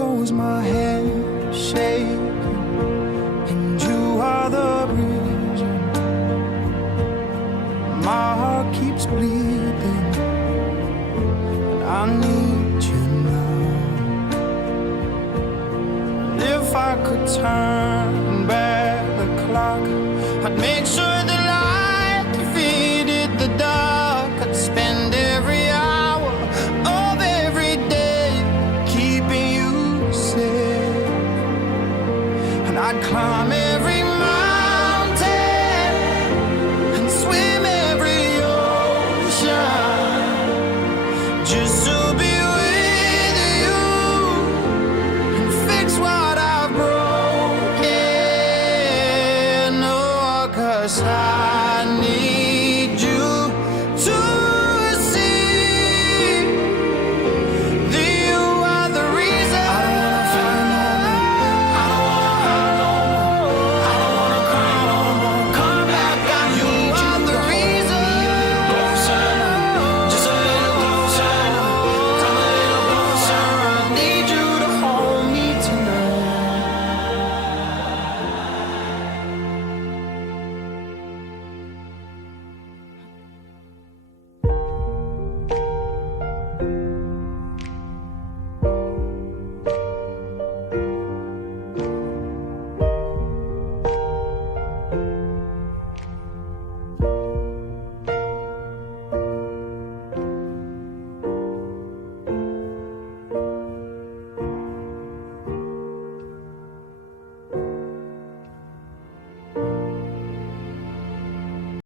goes my head shaking, and you are the reason my heart keeps bleeding, and I need you now. And if I could turn back the clock, I'd make sure the light defeated the dark. I'd spend every hour of every day keeping you safe, and I'd climb